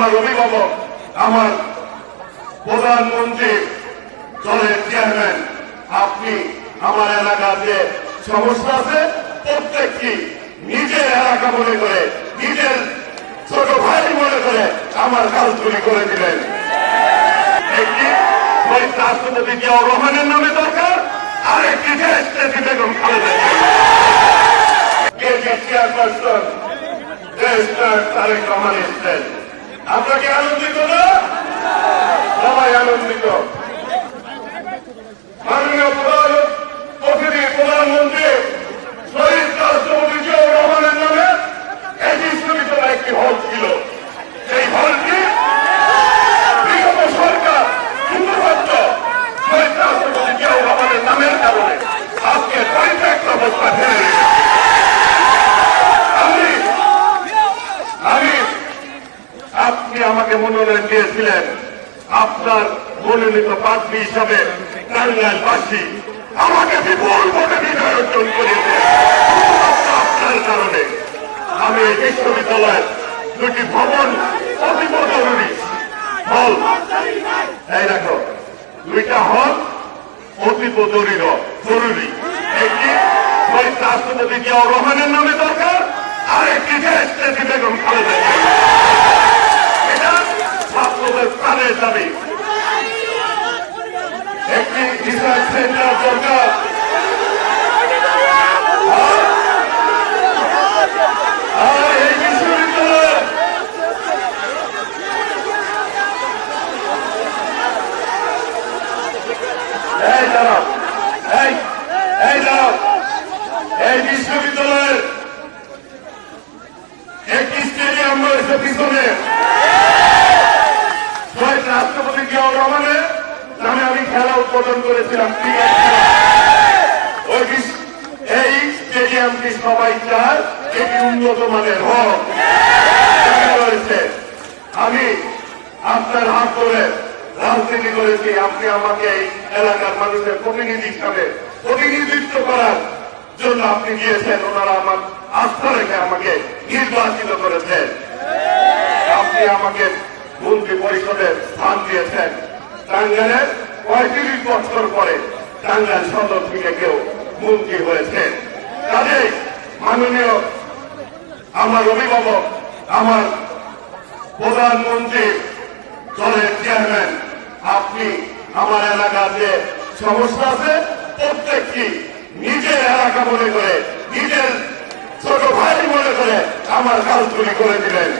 আমার অভিভাবক, আমার প্রধানমন্ত্রী, দলের চেয়ারম্যান, আপনি আমার এলাকার যে সমস্যা আছে প্রত্যেকটি নিজের এলাকা মনে করে, নিজের ছোট ভাই মনে করে আমার কাজগুলি করে দিলেন। একটি শহীদ রাষ্ট্রপতি জিয়াউর রহমানের নামে দরকার, আর একটি দেশ নেত্রী বেগম খালেদা জিয়া চেয়ারপারসন তারেক রহমান এসছেন। আপনাকে আনন্দিত না? সবাই আনন্দিত। মাননীয় প্রধানমন্ত্রী শহীদ রাষ্ট্রপতি জিয়াউর রহমানের নামে এই বিশ্ববিদ্যালয় একটি হল ছিল। সেই হলটি বিগত সরকার শুধুমাত্র শহীদ রাষ্ট্রপতি জিয়াউর রহমানের নামের কারণে আজকে পরিত্যক্ত অবস্থা ফেলে আপনি আমাকে মনোনয়ন দিয়েছিলেন। আপনার মনোনীত প্রার্থী হিসাবে টাঙ্গাইলবাসী আমাকে বিপুল ভোটে বিজয় অর্জন করিয়েছে। আপনার কারণে আমি এই বিশ্ববিদ্যালয়ের দুটি ভবন অতীব জরুরি হল, এই দেখো দুইটা হল অতীব জরুরি। একটি শহীদ রাষ্ট্রপতি জিয়াউর রহমানের নামে দরকার, আর একটি দেশ নেত্রী বেগম খালেদা জিয়া। এটা ছাত্রদের প্রাণের দাবি। একটি রিসার্চ সেন্টার দরকার, আর এই বিশ্ববিদ্যালয়ে এই বিশ্ববিদ্যালয়ের একটি স্টেডিয়াম রয়েছে পিছনে। শহীদ রাষ্ট্রপতি জিয়াউর রহমানের নামে আমি খেলা উদ্বোধন করেছিলাম। এই স্টেডিয়ামটি সবাই চায় এটি উন্নত মানের হোক। আমি আপনার হাত ধরে রাজনীতি করেছি, আপনি আমাকে এই এলাকার মানুষের প্রতিনিধি হিসাবে প্রতিনিধিত্ব করার জন্য আপনি দিয়েছেন। ওনারা আমার আস্থা রেখে আমাকে নির্বাচিত করেছেন। আপনি আমাকে মন্ত্রী পরিষদে স্থান দিয়েছেন। টাঙ্গাইলের ৩৫ বছর পরে টাঙ্গাইল সদর থেকে কেউ মন্ত্রী হয়েছে। কাজেই মাননীয় আমার অভিভাবক, আমার প্রধানমন্ত্রী, দলের চেয়ারম্যান, আপনি আমার এলাকার যে সমস্যা আছে প্রত্যেকটি নিজের এলাকা মনে করে, নিজের ছোট ভাই মনে করে আমার কাজগুলি করে দিলেন।